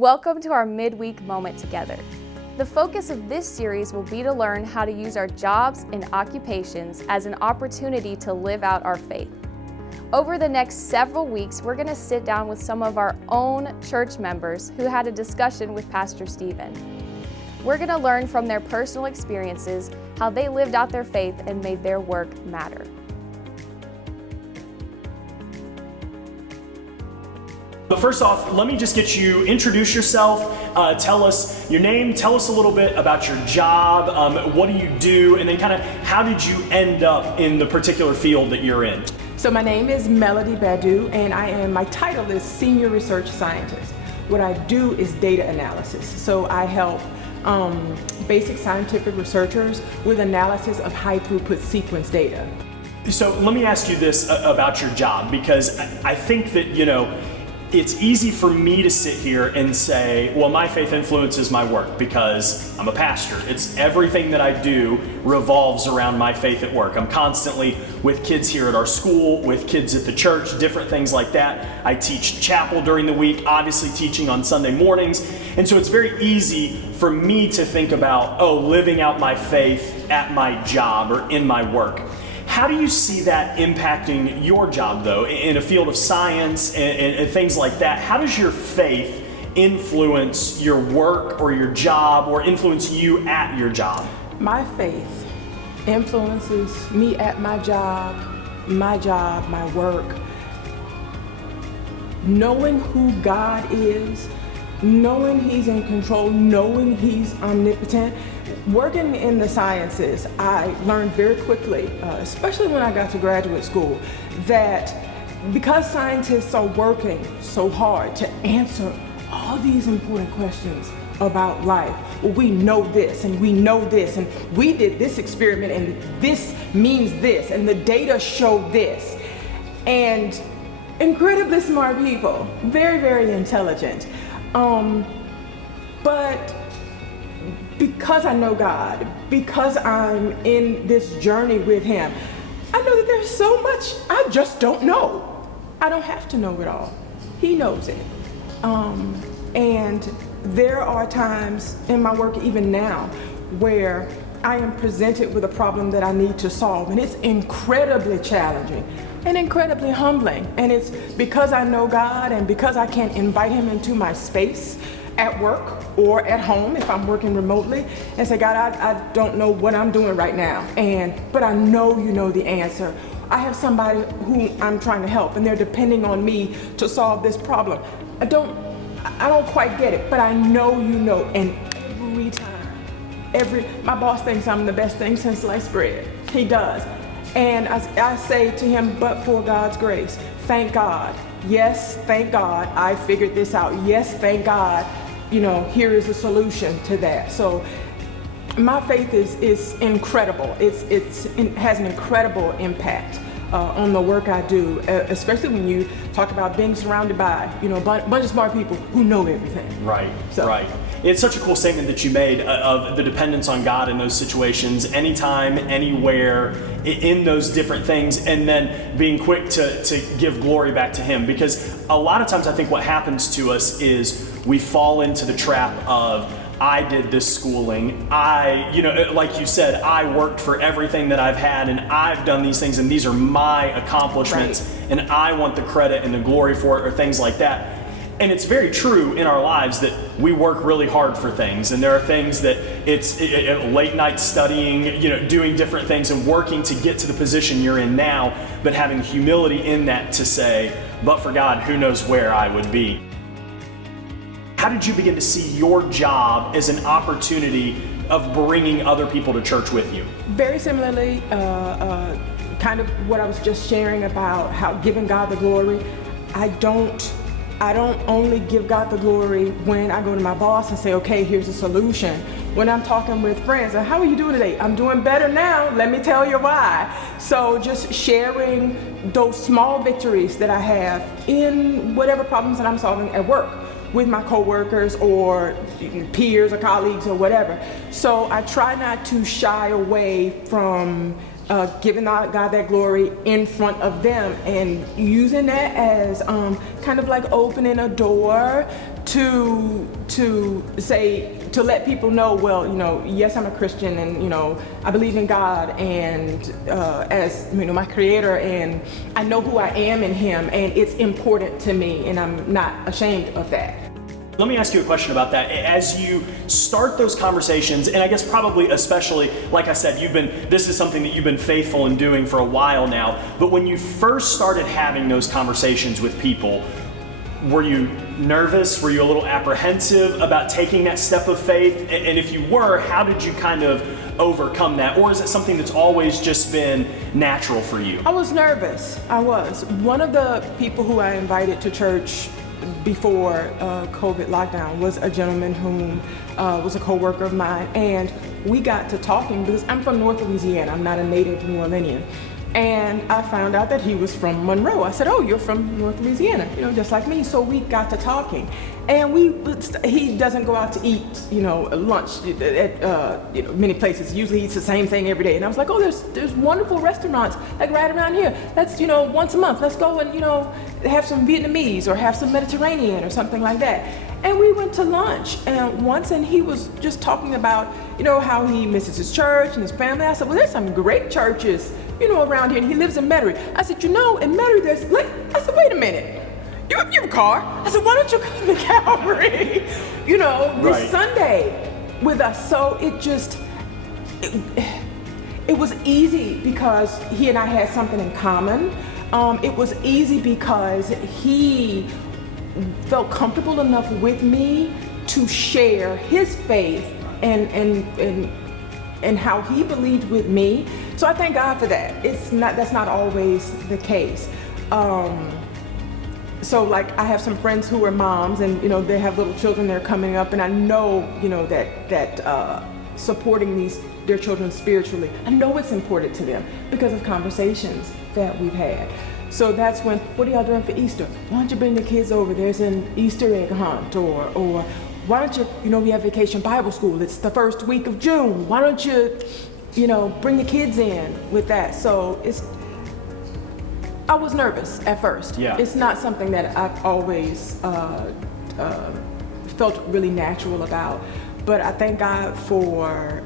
Welcome to our midweek moment together. The focus of this series will be to learn how to use our jobs and occupations as an opportunity to live out our faith. Over the next several weeks, we're going to sit down with some of our own church members who had a discussion with Pastor Stephen. We're going to learn from their personal experiences how they lived out their faith and made their work matter. But first off, let me just get you, introduce yourself, tell us your name, tell us a little bit about your job, what do you do, and then kind of how did you end up in the particular field that you're in? So my name is Melody Badu, and my title is Senior Research Scientist. What I do is data analysis. So I help basic scientific researchers with analysis of high throughput sequence data. So let me ask you this about your job, because I think that, it's easy for me to sit here and say, well, my faith influences my work because I'm a pastor. It's everything that I do revolves around my faith at work. I'm constantly with kids here at our school, with kids at the church, different things like that. I teach chapel during the week, obviously teaching on Sunday mornings. And so it's very easy for me to think about, living out my faith at my job or in my work. How do you see that impacting your job, though, in a field of science and things like that? How does your faith influence your work or your job or influence you at your job? My faith influences me at my job, my work. Knowing who God is, knowing He's in control, knowing He's omnipotent. Working in the sciences, I learned very quickly, especially when I got to graduate school, that because scientists are working so hard to answer all these important questions about life, well, we know this and we know this and we did this experiment and this means this and the data show this. And incredibly smart people, very, very intelligent. But because I know God, because I'm in this journey with Him, I know that there's so much I just don't know. I don't have to know it all. He knows it. And there are times in my work, even now, where I am presented with a problem that I need to solve, and it's incredibly challenging and incredibly humbling. And it's because I know God and because I can invite Him into my space at work or at home if I'm working remotely and say, God, I don't know what I'm doing right now, but I know you know the answer. I have somebody who I'm trying to help and they're depending on me to solve this problem. I don't quite get it, but I know you know. And every time, my boss thinks I'm the best thing since sliced bread. He does. And I say to him, but for God's grace, thank God. Yes, thank God I figured this out. Yes, thank God, here is a solution to that. So my faith is incredible. It has an incredible impact on the work I do, especially when you talk about being surrounded by, a bunch of smart people who know everything. Right. It's such a cool statement that you made of the dependence on God in those situations, anytime, anywhere, in those different things, and then being quick to give glory back to Him. Because a lot of times I think what happens to us is we fall into the trap of, I did this schooling, like you said, I worked for everything that I've had and I've done these things and these are my accomplishments, right, and I want the credit and the glory for it or things like that. And it's very true in our lives that we work really hard for things, and there are things that it's late night studying, doing different things and working to get to the position you're in now, but having humility in that to say, but for God, who knows where I would be. How did you begin to see your job as an opportunity of bringing other people to church with you? Very similarly, kind of what I was just sharing about how giving God the glory. I don't only give God the glory when I go to my boss and say, okay, here's a solution. When I'm talking with friends, how are you doing today? I'm doing better now. Let me tell you why. So just sharing those small victories that I have in whatever problems that I'm solving at work with my coworkers or peers or colleagues or whatever. So I try not to shy away from giving God that glory in front of them and using that as kind of like opening a door to say, to let people know, well, you know, yes, I'm a Christian, and, you know, I believe in God, and as, you know, my creator, and I know who I am in him, and it's important to me, and I'm not ashamed of that. Let me ask you a question about that. As you start those conversations, and I guess probably especially, like I said, this is something that you've been faithful in doing for a while now, but when you first started having those conversations with people, were you nervous? Were you a little apprehensive about taking that step of faith? And if you were, how did you kind of overcome that? Or is it something that's always just been natural for you? I was nervous. I was. One of the people who I invited to church before COVID lockdown was a gentleman whom was a co-worker of mine, and we got to talking because I'm from North Louisiana. I'm not a native New Orleanian. And I found out that he was from Monroe. I said, "Oh, you're from North Louisiana, you know, just like me." So we got to talking, and he doesn't go out to eat, you know, lunch at you know, many places. Usually he eats the same thing every day. And I was like, "Oh, there's wonderful restaurants like right around here. That's, you know, once a month. Let's go and, you know, have some Vietnamese or have some Mediterranean or something like that." And we went to lunch and he was just talking about, you know, how he misses his church and his family. I said, "Well, there's some great churches, you know, around here." And he lives in Metairie. I said, "You know, in Metairie there's like," I said, "Wait a minute. You have a car?" I said, "Why don't you come to Calvary, you know, this Sunday with us?" So it was easy because he and I had something in common. It was easy because he felt comfortable enough with me to share his faith and how he believed with me. So I thank God for that. That's not always the case. So like I have some friends who are moms, and, you know, they have little children that are coming up, and I know, you know, that supporting their children spiritually, I know it's important to them because of conversations that we've had. So that's when, "What are y'all doing for Easter? Why don't you bring the kids over? There's an Easter egg hunt." Or "Why don't you know, we have Vacation Bible School. It's the first week of June. Why don't you know, bring the kids in with that?" So I was nervous at first. Yeah. It's not something that I've always felt really natural about. But I thank God for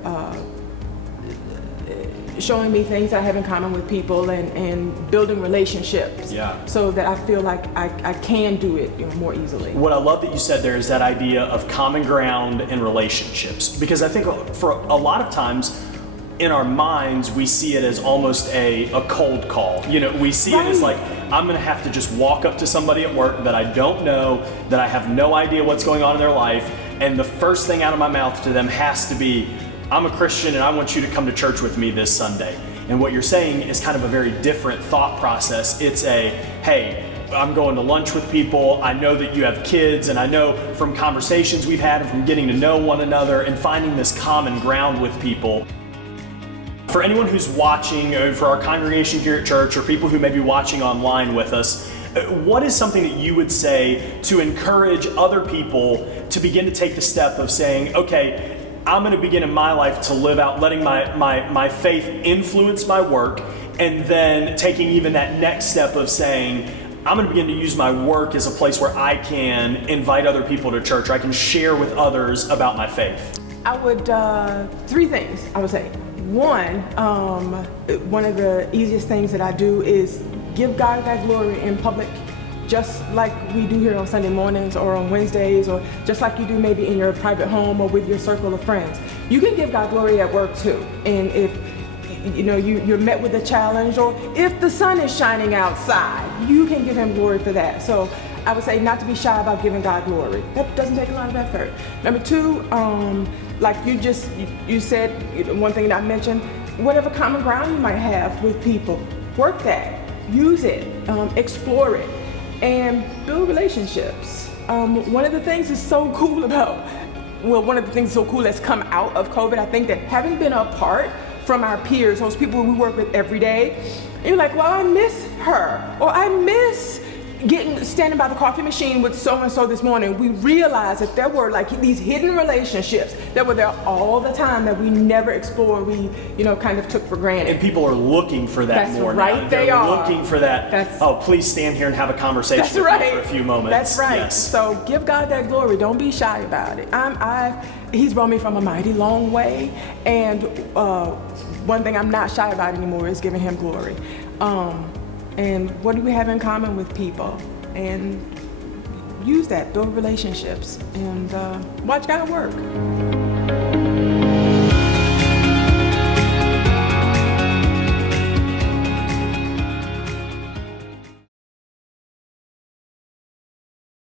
showing me things that I have in common with people and building relationships, so that I feel like I can do it, you know, more easily. What I love that you said there is that idea of common ground and relationships, because I think for a lot of times in our minds we see it as almost a cold call. You know, we see it as like, I'm gonna have to just walk up to somebody at work that I don't know, that I have no idea what's going on in their life, and the first thing out of my mouth to them has to be, "I'm a Christian and I want you to come to church with me this Sunday." And what you're saying is kind of a very different thought process. It's hey, I'm going to lunch with people, I know that you have kids, and I know from conversations we've had and from getting to know one another and finding this common ground with people. For anyone who's watching, for our congregation here at church, or people who may be watching online with us, what is something that you would say to encourage other people to begin to take the step of saying, "Okay, I'm going to begin in my life to live out letting my faith influence my work," and then taking even that next step of saying, "I'm going to begin to use my work as a place where I can invite other people to church, or I can share with others about my faith"? I would, 3 things I would say. One of the easiest things that I do is give God that glory in public, just like we do here on Sunday mornings or on Wednesdays, or just like you do maybe in your private home or with your circle of friends. You can give God glory at work too. And if you know you're met with a challenge, or if the sun is shining outside, you can give him glory for that. So I would say not to be shy about giving God glory. That doesn't take a lot of effort. Number 2, like you said, one thing that I mentioned, whatever common ground you might have with people, work that, use it, explore it, and build relationships. One of the things that's so cool that's come out of COVID, I think that having been apart from our peers, those people we work with every day, and you're like, "Well, I miss her," or "I miss, standing by the coffee machine with so-and-so this morning, we realized that there were like these hidden relationships that were there all the time that we never explored, we, kind of took for granted. And people are looking for that That's more right, now. they They're are. looking for that, oh, please stand here and have a conversation That's with right. me for a few moments. That's right. Yes. So give God that glory. Don't be shy about it. He's brought me from a mighty long way, and one thing I'm not shy about anymore is giving him glory. And what do we have in common with people? And use that, build relationships, and watch God work.